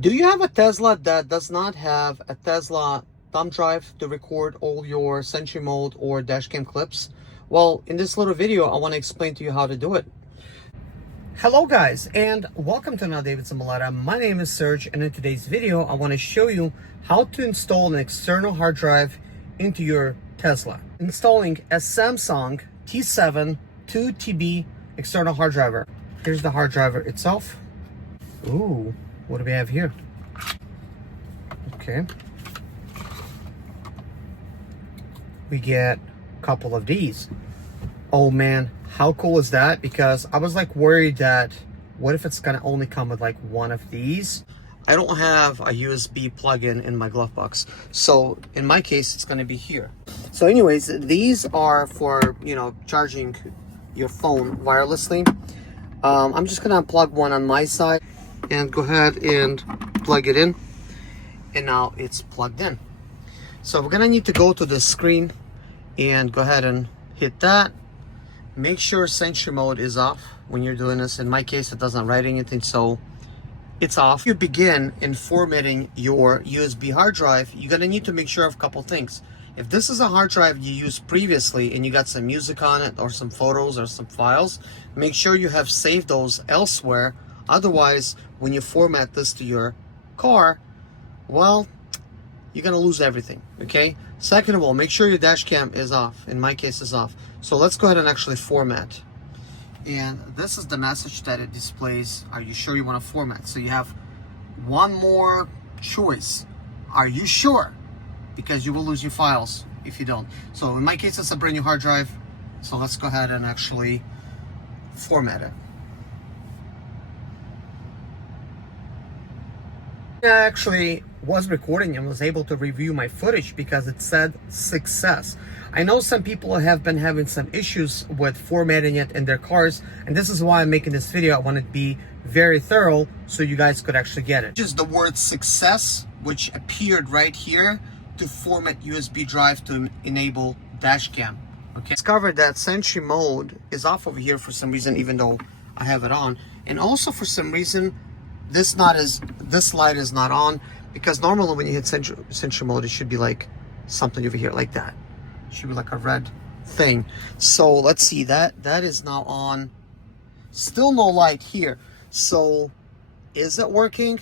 Do you have a Tesla that does not have a Tesla thumb drive to record all your Sentry Mode or Dashcam clips? Well, in this little video, I want to explain to you how to do it. Hello guys, and welcome to another David Simulata. My name is Serge, and in today's video, I want to show you how to install an external hard drive into your Tesla. Installing a Samsung T7 2TB external hard drive. Here's the hard drive itself. Ooh. What do we have here? Okay. We get a couple of these. Oh man, how cool is that? Because I was like worried that what if it's gonna only come with like one of these? I don't have a USB plug-in in my glove box. So in my case, it's gonna be here. So anyways, these are for, charging your phone wirelessly. I'm just gonna plug one on my side and go ahead and plug it in, and now it's plugged in. So we're gonna need to go to the screen and go ahead and hit that. Make sure Sentry Mode is off when you're doing this. In my case, it doesn't write anything, so it's off. You begin in formatting your USB hard drive, you're gonna need to make sure of a couple things. If this is a hard drive you used previously and you got some music on it or some photos or some files, make sure you have saved those elsewhere. Otherwise, when you format this to your car, well, you're gonna lose everything, okay? Second of all, make sure your dash cam is off. In my case, is off. So let's go ahead and actually format. And this is the message that it displays. Are you sure you wanna format? So you have one more choice. Are you sure? Because you will lose your files if you don't. So in my case, it's a brand new hard drive. So let's go ahead and actually format it. I actually was recording and was able to review my footage because it said success. I know some people have been having some issues with formatting it in their cars, and this is why I'm making this video. I want it to be very thorough so you guys could actually get it. Just the word success, which appeared right here, to format USB drive to enable Dashcam. Okay. Discovered that Sentry Mode is off over here for some reason, even though I have it on, and also for some reason this light is not on, because normally when you hit Sentry Mode, it should be like something over here like that. It should be like a red thing. So let's see, that is now on. Still no light here. So is it working?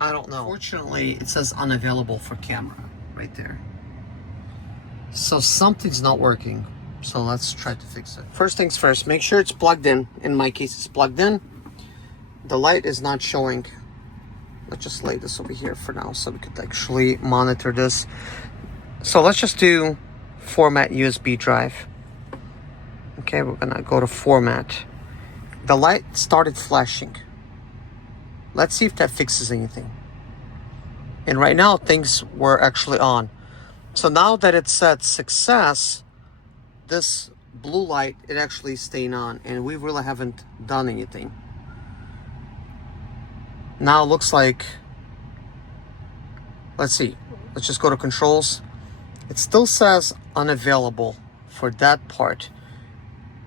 I don't know. Fortunately, it says unavailable for camera right there. So something's not working. So let's try to fix it. First things first, make sure it's plugged in. In my case, it's plugged in. The light is not showing. Let's just lay this over here for now so we could actually monitor this. So let's just do format USB drive. Okay, we're gonna go to format. The light started flashing. Let's see if that fixes anything. And right now things were actually on. So now that it said success, this blue light, it actually is staying on, and we really haven't done anything. Now it looks like, let's see, let's just go to controls. It still says unavailable for that part,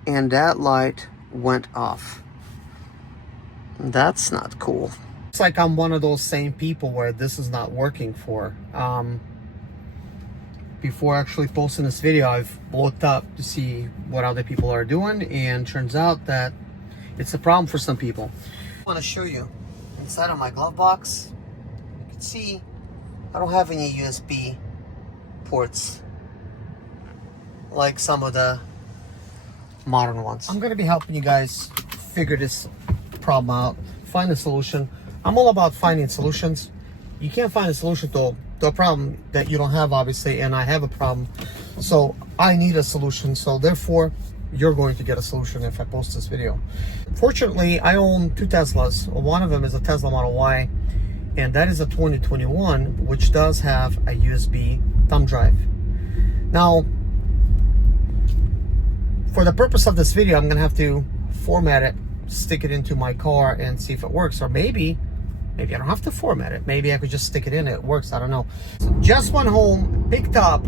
and that light went off. That's not cool. It's like I'm one of those same people where this is not working for. Before actually posting this video, I've looked up to see what other people are doing, and turns out that it's a problem for some people. I want to show you inside of my glove box. You can see I don't have any USB ports like some of the modern ones. I'm going to be helping you guys figure this problem out, find a solution. I'm all about finding solutions. You can't find a solution to a problem that you don't have, obviously, and I have a problem, so I need a solution. So therefore, you're going to get a solution if I post this video. Fortunately, I own two Teslas. One of them is a Tesla Model Y, and that is a 2021, which does have a USB thumb drive. Now, for the purpose of this video, I'm gonna have to format it, stick it into my car, and see if it works. Or maybe I don't have to format it. Maybe I could just stick it in, it works, I don't know. So just went home, picked up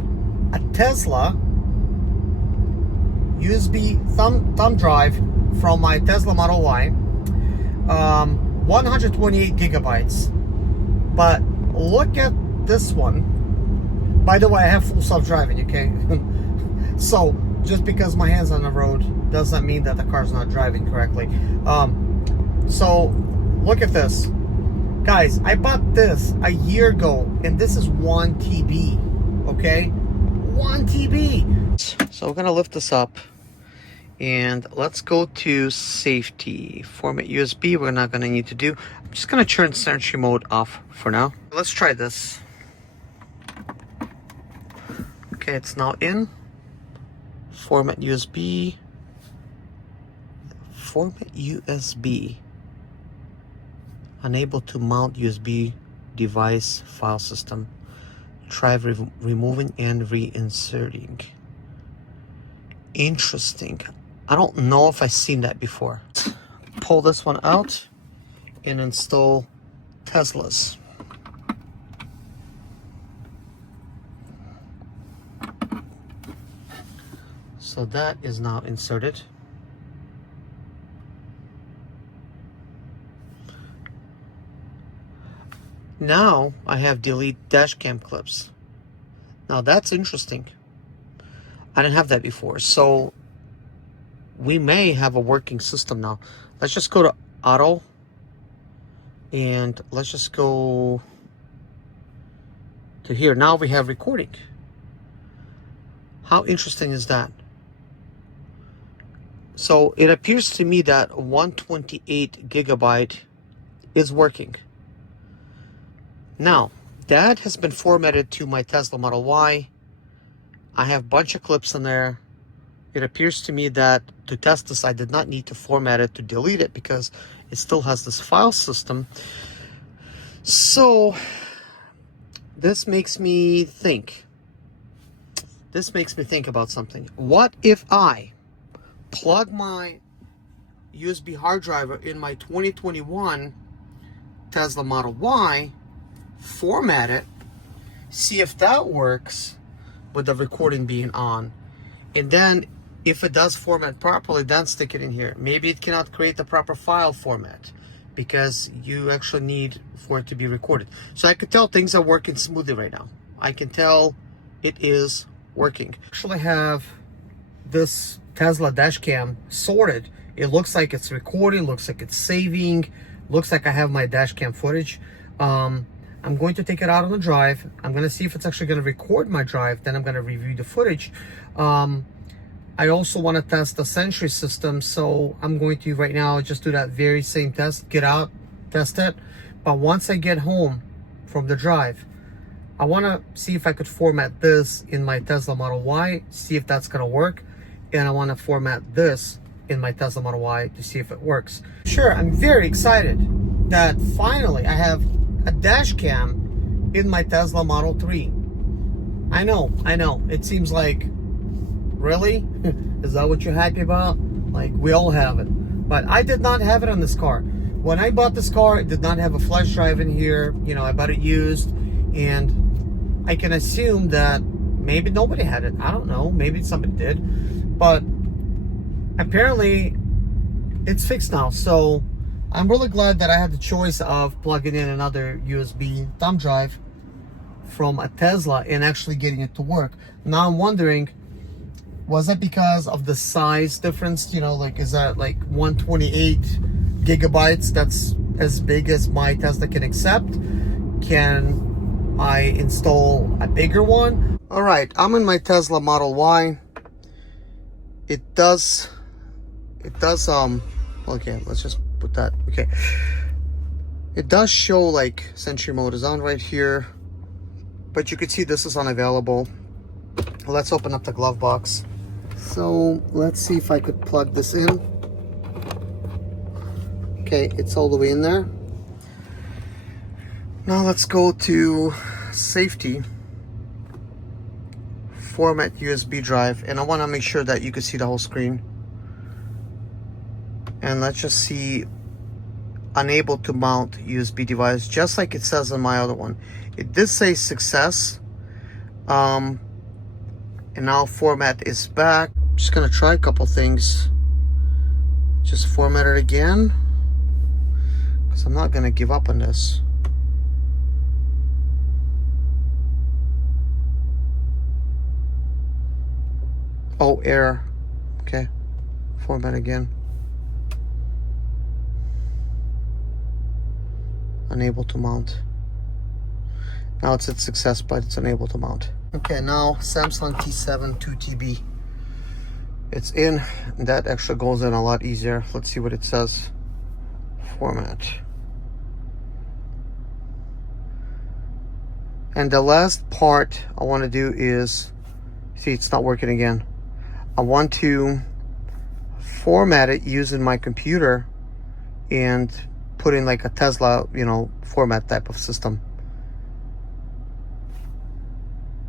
a Tesla USB thumb drive from my Tesla Model Y, 128 gigabytes. But look at this one. By the way, I have full self-driving, okay? So just because my hand's on the road doesn't mean that the car's not driving correctly. So look at this. Guys, I bought this a year ago, and this is 1 TB, okay? 1 TB. So we're gonna lift this up, and let's go to safety. Format USB, we're not gonna need to do. I'm just gonna turn Sentry Mode off for now. Let's try this. Okay, it's now in. Format USB. Format USB. Unable to mount USB device file system. Try removing and reinserting. Interesting. I don't know if I've seen that before. Pull this one out and install Tesla's. So that is now inserted. Now I have delete Dashcam clips. Now that's interesting. I didn't have that before. So we may have a working system now. Let's just go to auto, and let's just go to here. Now we have recording. How interesting is that? So it appears to me that 128 gigabyte is working. Now, that has been formatted to my Tesla Model Y. I have a bunch of clips in there. It appears to me that to test this, I did not need to format it to delete it because it still has this file system. So, this makes me think. This makes me think about something. What if I plug my USB hard drive in my 2021 Tesla Model Y, format it, see if that works with the recording being on, and then if it does format properly, then stick it in here. Maybe it cannot create the proper file format because you actually need for it to be recorded. So I could tell things are working smoothly right now. I can tell it is working. Actually have this Tesla Dashcam sorted. It looks like it's recording, looks like it's saving, looks like I have my Dashcam footage. I'm going to take it out on the drive. I'm going to see if it's actually going to record my drive. Then I'm going to review the footage. I also want to test the Sentry system. So I'm going to right now just do that very same test. Get out, test it. But once I get home from the drive, I want to see if I could format this in my Tesla Model Y. See if that's going to work. And I want to format this in my Tesla Model Y to see if it works. Sure, I'm very excited that finally I have a dash cam in my Tesla Model 3. I know. It seems like, really? Is that what you're happy about? Like, we all have it. But I did not have it on this car. When I bought this car, it did not have a flash drive in here. You know, I bought it used, and I can assume that maybe nobody had it. I don't know. Maybe somebody did. But apparently, it's fixed now. So I'm really glad that I had the choice of plugging in another USB thumb drive from a Tesla and actually getting it to work. Now I'm wondering, was that because of the size difference? You know, like, is that like 128 gigabytes? That's as big as my Tesla can accept. Can I install a bigger one? All right, I'm in my Tesla Model Y. It does, okay, let's just put that, okay. It does show like Sentry Mode is on right here, but you could see this is unavailable. Let's open up the glove box. So let's see if I could plug this in. Okay, it's all the way in there. Now let's go to safety, format USB drive, and I want to make sure that you can see the whole screen. And let's just see, unable to mount USB device, just like it says on my other one. It did say success. And now format is back. Just gonna try a couple things. Just format it again, because I'm not gonna give up on this. Oh, error. Okay, format again. Unable to mount. Now it's at success, but it's unable to mount. Okay, now Samsung T7 2TB. It's in, and that actually goes in a lot easier. Let's see what it says. Format. And the last part I want to do is, see, it's not working again. I want to format it using my computer and put in like a Tesla, you know, format type of system.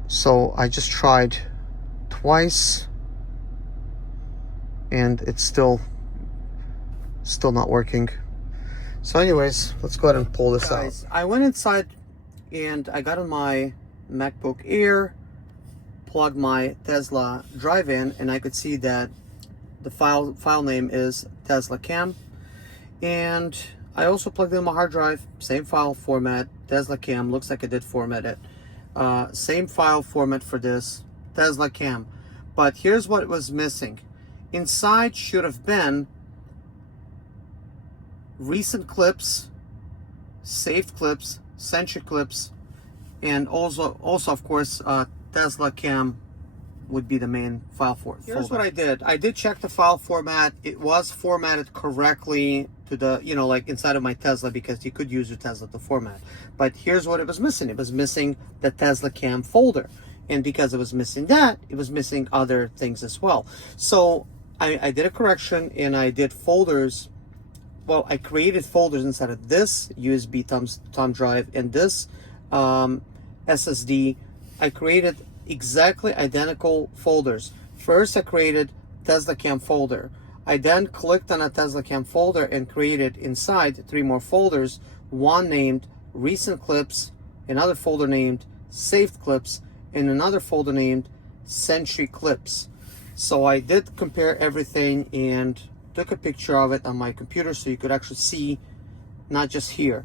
So I just tried twice and it's still not working. So anyways, let's go ahead and pull this out. I went inside and I got on my MacBook Air, plugged my Tesla drive in, and I could see that the file name is TeslaCam. And I also plugged in my hard drive, same file format, TeslaCam, looks like I did format it. Same file format for this, TeslaCam. But here's what was missing. Inside should have been RecentClips, SavedClips, SentryClips, and also of course TeslaCam would be the main file folder. Here's what I did. I did check the file format. It was formatted correctly to the, you know, like inside of my Tesla, because you could use your Tesla to format. But here's what it was missing. It was missing the TeslaCam folder. And because it was missing that, it was missing other things as well. So I did a correction and I did folders. Well, I created folders inside of this USB thumb drive and this SSD. I created exactly identical folders. First, I created TeslaCam folder. I then clicked on a TeslaCam folder and created inside 3 more folders. One named RecentClips, another folder named SavedClips, and another folder named SentryClips. So I did compare everything and took a picture of it on my computer so you could actually see, not just here.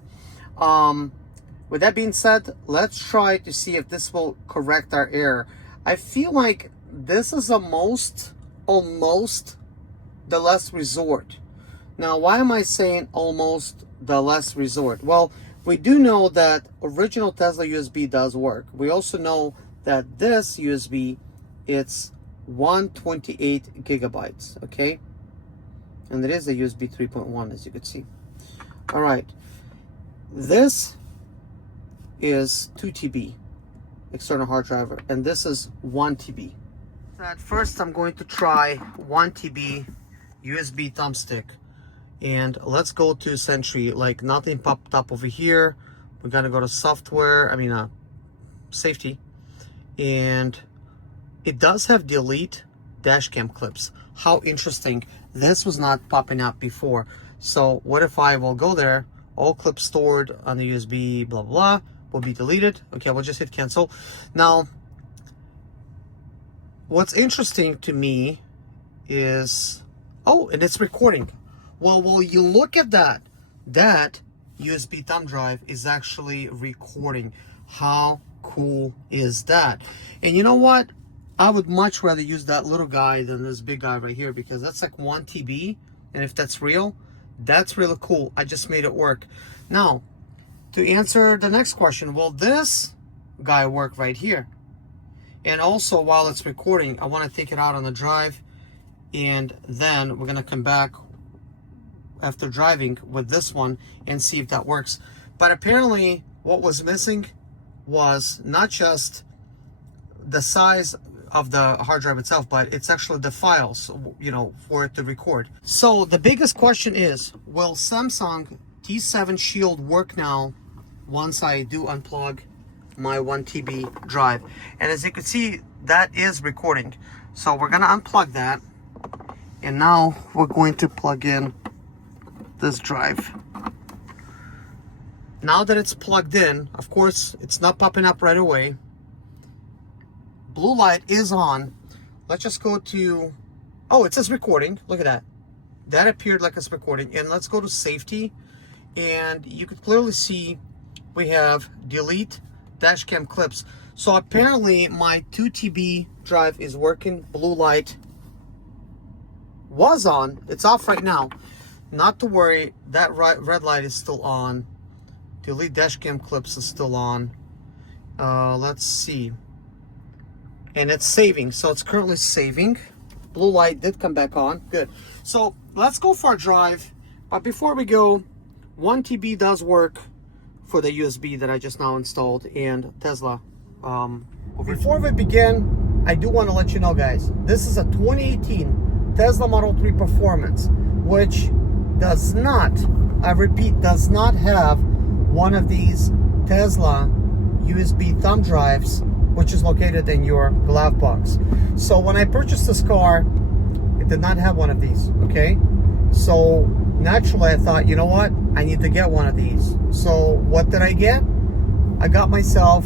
With that being said, let's try to see if this will correct our error. I feel like this is almost the last resort. Now, why am I saying almost the last resort? Well, we do know that original Tesla USB does work. We also know that this USB, it's 128 gigabytes, okay? And it is a USB 3.1, as you can see. All right, this is 2 TB external hard drive, and this is 1 TB. At first, I'm going to try 1 TB USB thumbstick, and let's go to Sentry. Like, nothing popped up over here. We're gonna go to software, safety, and it does have delete dashcam clips. How interesting. This was not popping up before. So what if I will go there, all clips stored on the USB, blah, blah, will be deleted. Okay, we'll just hit cancel. Now, what's interesting to me is, oh, and it's recording. Well, while you look at that, that USB thumb drive is actually recording. How cool is that? And you know what? I would much rather use that little guy than this big guy right here, because that's like 1 TB. And if that's real, that's really cool. I just made it work. Now, to answer the next question, will this guy work right here? And also, while it's recording, I want to take it out on the drive, and then we're going to come back after driving with this one and see if that works. But apparently what was missing was not just the size of the hard drive itself, but it's actually the files, you know, for it to record. So the biggest question is, will Samsung T7 Shield work now once I do unplug my 1 TB drive? And as you can see, that is recording. So we're gonna unplug that, and now we're going to plug in this drive. Now that it's plugged in, of course, it's not popping up right away. Blue light is on. Let's just go to, oh, it says recording. Look at that. That appeared like it's recording. And let's go to safety. And you could clearly see we have delete dashcam clips. So apparently my 2 TB drive is working. Blue light was on. It's off right now. Not to worry, that red light is still on. Delete Dashcam clips is still on. Let's see. And it's saving, so it's currently saving. Blue light did come back on. Good. So let's go for a drive. But before we go, 1 TB does work for the USB that I just now installed and Tesla. Before we begin, I do want to let you know, guys, this is a 2018 Tesla Model 3 Performance, which does not, I repeat, does not have one of these Tesla USB thumb drives, which is located in your glove box. So when I purchased this car, it did not have one of these, okay? So naturally I thought, you know what? I need to get one of these. So what did I get? I got myself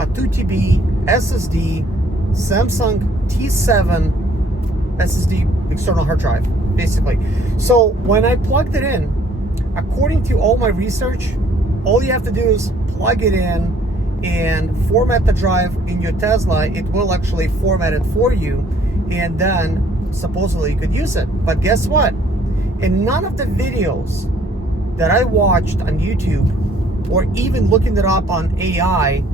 a 2 TB SSD Samsung T7 SSD external hard drive, basically. So when I plugged it in, according to all my research, all you have to do is plug it in and format the drive in your Tesla. It will actually format it for you, and then supposedly you could use it. But guess what? In none of the videos that I watched on YouTube, or even looking it up on AI,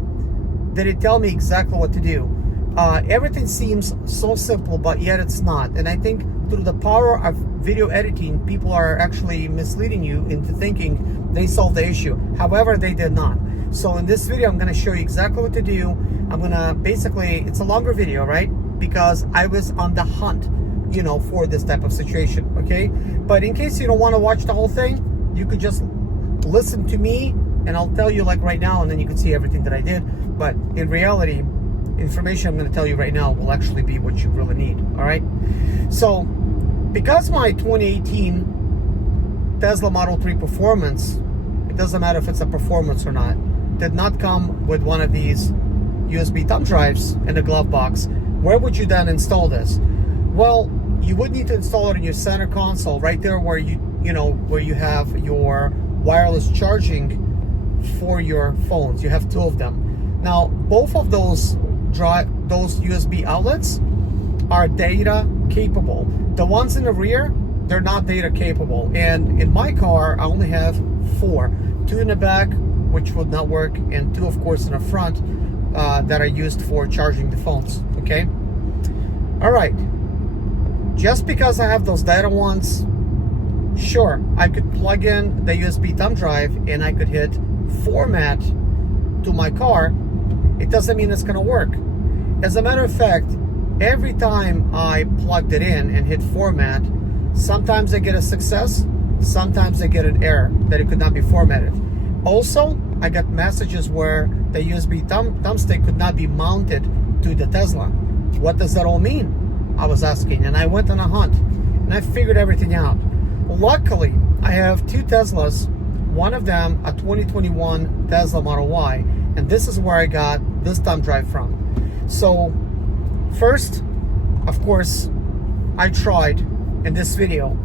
did it tell me exactly what to do. Everything seems so simple, but yet it's not. And I think through the power of video editing, people are actually misleading you into thinking they solved the issue. However, they did not. So in this video, I'm going to show you exactly what to do. I'm going to basically, it's a longer video, right? Because I was on the hunt, you know, for this type of situation, okay? But in case you don't want to watch the whole thing, you could just listen to me and I'll tell you like right now, and then you can see everything that I did. But in reality, information I'm going to tell you right now will actually be what you really need, all right? So because my 2018 Tesla Model 3 Performance, it doesn't matter if it's a performance or not, did not come with one of these USB thumb drives in the glove box, where would you then install this? Well, you would need to install it in your center console, right there where you where you have your wireless charging for your phones. You have 2 of them. Now, both of those USB outlets are data capable. The ones in the rear, they're not data capable. And in my car, I only have 4. 2 in the back, which would not work, and 2, of course, in the front that are used for charging the phones, okay? All right. Just because I have those data ones, sure, I could plug in the USB thumb drive and I could hit format to my car. It doesn't mean it's going to work. As a matter of fact, every time I plugged it in and hit format, sometimes I get a success, sometimes I get an error that it could not be formatted. Also, I got messages where the USB thumbstick could not be mounted to the Tesla. What does that all mean? I was asking, and I went on a hunt and I figured everything out. Luckily, I have 2 Teslas, one of them a 2021 Tesla Model Y, and this is where I got this thumb drive from. So first, of course, I tried in this video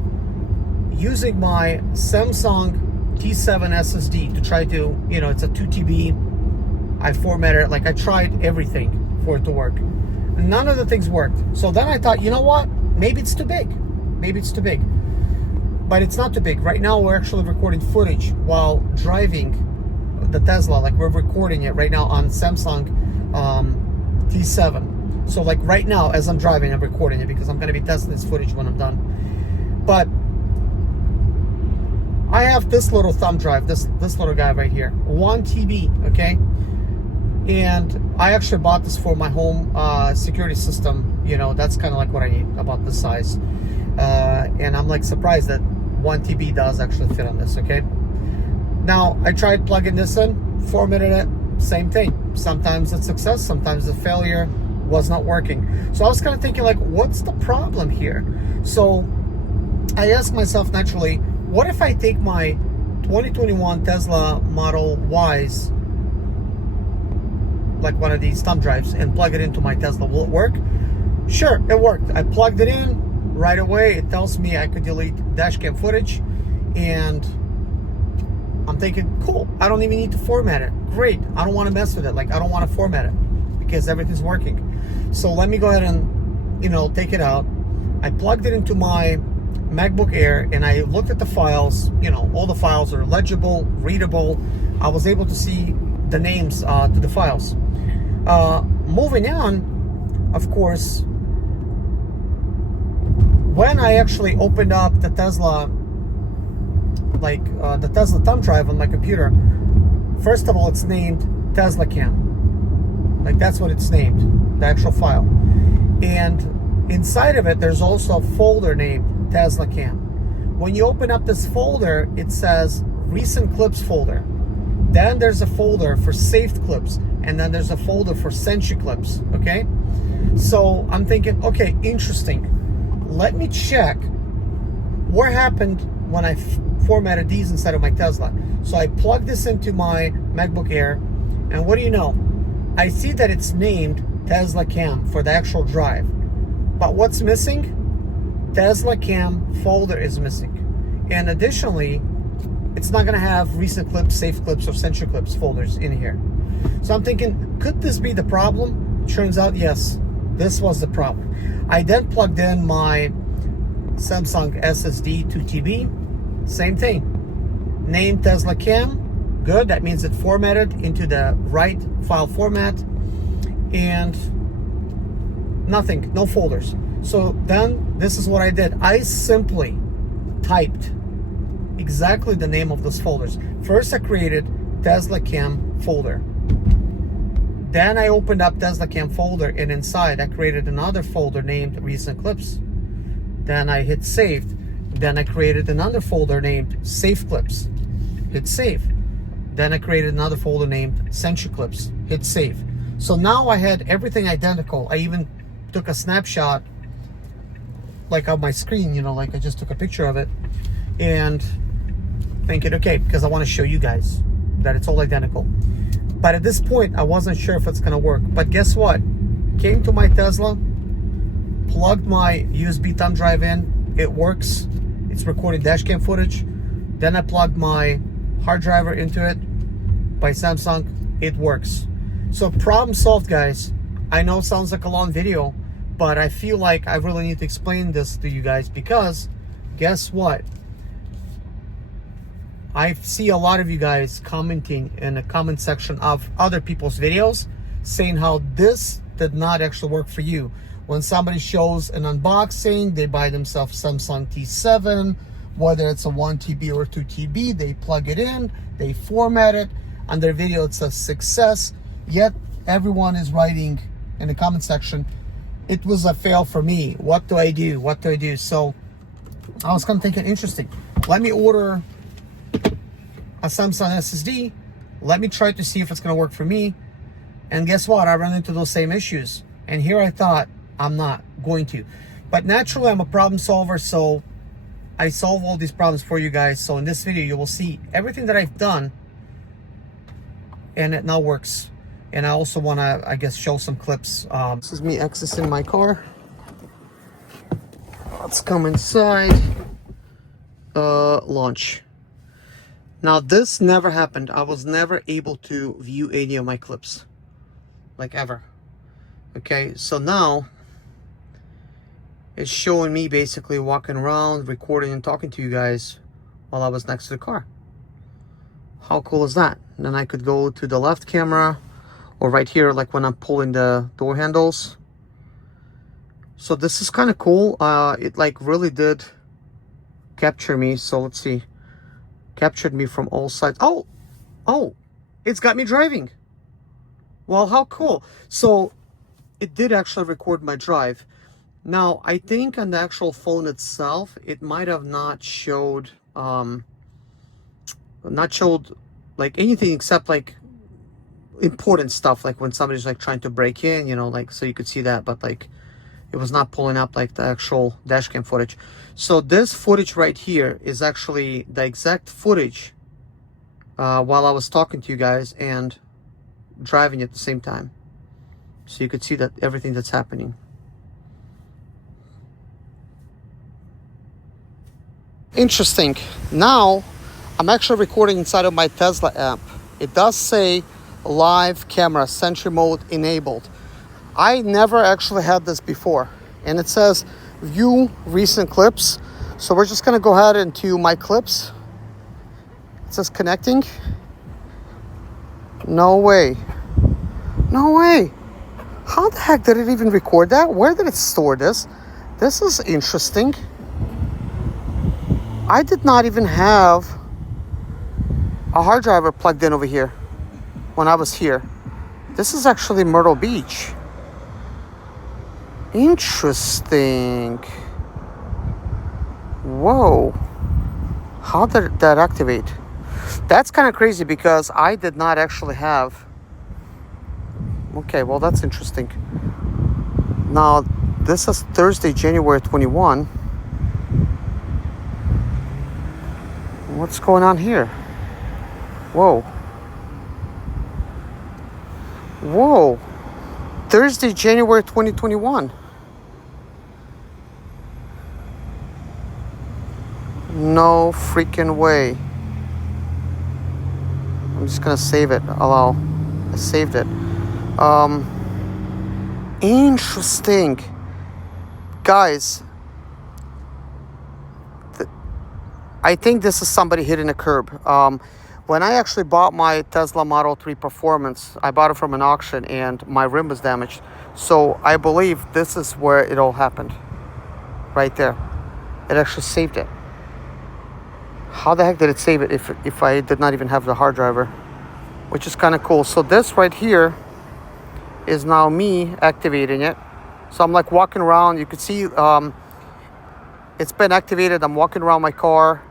using my Samsung T7 SSD to try to, it's a 2 TB. I formatted it, like I tried everything for it to work. None of the things worked. So then I thought, you know what? Maybe it's too big. Maybe it's too big. But it's not too big. Right now, we're actually recording footage while driving the Tesla. Like we're recording it right now on Samsung T7. So like right now, as I'm driving, I'm recording it because I'm going to be testing this footage when I'm done. But I have this little thumb drive, this little guy right here, 1 TB, okay? And I actually bought this for my home security system. That's kind of like what I need, about this size. And I'm like surprised that 1 TB does actually fit on this, okay? Now, I tried plugging this in, formatted it, same thing. Sometimes it's success, sometimes it's failure, was not working. So I was kind of thinking like, what's the problem here? So I asked myself naturally, what if I take my 2021 Tesla Model Ys, like one of these thumb drives, and plug it into my Tesla? Will it work? Sure, it worked. I plugged it in right away. It tells me I could delete dashcam footage, and I'm thinking, cool, I don't even need to format it. Great, I don't want to mess with it. Like, I don't want to format it because everything's working. So let me go ahead and, you know, take it out. I plugged it into my MacBook Air and I looked at the files. You know, all the files are legible, readable. I was able to see the names to the files. Moving on, of course, when I actually opened up the Tesla, like the Tesla thumb drive on my computer, first of all, it's named TeslaCam. Like, that's what it's named, the actual file. And inside of it, there's also a folder named TeslaCam. When you open up this folder, it says RecentClips folder. Then there's a folder for SavedClips, and then there's a folder for SentryClips, okay? So I'm thinking, okay, interesting. Let me check what happened when I formatted these inside of my Tesla. So I plugged this into my MacBook Air, and what do you know? I see that it's named TeslaCam for the actual drive. But what's missing? TeslaCam folder is missing. And additionally, it's not gonna have RecentClips, SavedClips, or SentryClips folders in here. So I'm thinking, could this be the problem? Turns out, yes, this was the problem. I then plugged in my Samsung SSD 2 TB, same thing. Name TeslaCam, good, that means it formatted into the right file format, and nothing, no folders. So then this is what I did. I simply typed exactly the name of those folders. First, I created TeslaCam folder. Then I opened up TeslaCam folder, and inside I created another folder named RecentClips. Then I hit save. Then I created another folder named SaveClips. Hit save. Then I created another folder named SentryClips. Hit save. So now I had everything identical. I even took a snapshot, like on my screen, you know, like I just took a picture of it, and thinking, okay, because I want to show you guys that it's all identical. But at this point, I wasn't sure if it's gonna work. But guess what? Came to my Tesla, plugged my USB thumb drive in, it works. It's recording dashcam footage. Then I plugged my hard drive into it by Samsung, it works. So problem solved, guys. I know it sounds like a long video, but I feel like I really need to explain this to you guys, because guess what? I see a lot of you guys commenting in the comment section of other people's videos saying how this did not actually work for you. When somebody shows an unboxing, they buy themselves Samsung T7, whether it's a 1 TB or 2 TB, they plug it in, they format it, on their video it says success, yet everyone is writing in the comment section, it was a fail for me. What do I do? What do I do? So I was kind of thinking, interesting. Let me order a Samsung SSD. Let me try to see if it's going to work for me. And guess what? I ran into those same issues. And here I thought, I'm not going to. But naturally, I'm a problem solver, so I solve all these problems for you guys. So in this video, you will see everything that I've done, and it now works. And I also want to, I guess, show some clips. This is me accessing my car. Let's come inside. Launch. Now this never happened. I was never able to view any of my clips, like ever. Okay, so now it's showing me basically walking around, recording and talking to you guys while I was next to the car. How cool is that? And then I could go to the left camera, or right here, like when I'm pulling the door handles. So this is kind of cool. It like really did capture me. So let's see. Captured me from all sides. Oh, it's got me driving. Well, how cool. So it did actually record my drive. Now, I think on the actual phone itself, it might have not showed like anything except like important stuff, like when somebody's like trying to break in, you know, like, so you could see that, but like it was not pulling up like the actual dashcam footage. So this footage right here is actually the exact footage while I was talking to you guys and driving at the same time. So you could see that everything that's happening. Interesting. Now I'm actually recording inside of my Tesla app. It does say live camera, Sentry Mode enabled. I never actually had this before. And it says view recent clips. So we're just gonna go ahead into my clips. It says connecting. No way. No way. How the heck did it even record that? Where did it store this? This is interesting. I did not even have a hard drive plugged in over here when I was here. This is actually Myrtle Beach. Interesting. Whoa. How did that activate? That's kind of crazy because I did not actually have. Okay, well, that's interesting. Now, this is Thursday, January 21. What's going on here? Whoa. Whoa. Thursday, January 2021. No freaking way. I'm just gonna save it. Allow. I saved it. Interesting. Guys, I think this is somebody hitting a curb. When I actually bought my Tesla Model 3 Performance, I bought it from an auction and my rim was damaged. So I believe this is where it all happened. Right there. It actually saved it. How the heck did it save it if I did not even have the hard driver? Which is kind of cool. So this right here is now me activating it. So I'm like walking around. You can see it's been activated. I'm walking around my car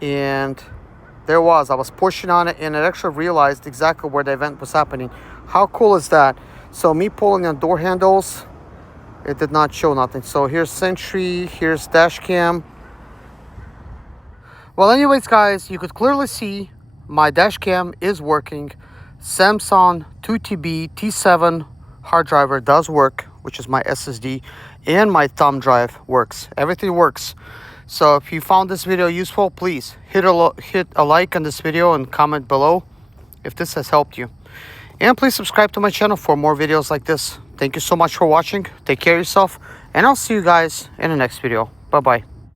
and I was pushing on it and it actually realized exactly where the event was happening. How cool is that? So me pulling on door handles, it did not show nothing. So here's Sentry, here's Dashcam. Well, anyways, guys, you could clearly see my Dashcam is working. Samsung 2TB T7 hard driver does work, which is my SSD, and my thumb drive works. Everything works. So if you found this video useful, please hit a like on this video and comment below if this has helped you. And please subscribe to my channel for more videos like this. Thank you so much for watching. Take care of yourself, and I'll see you guys in the next video. Bye-bye.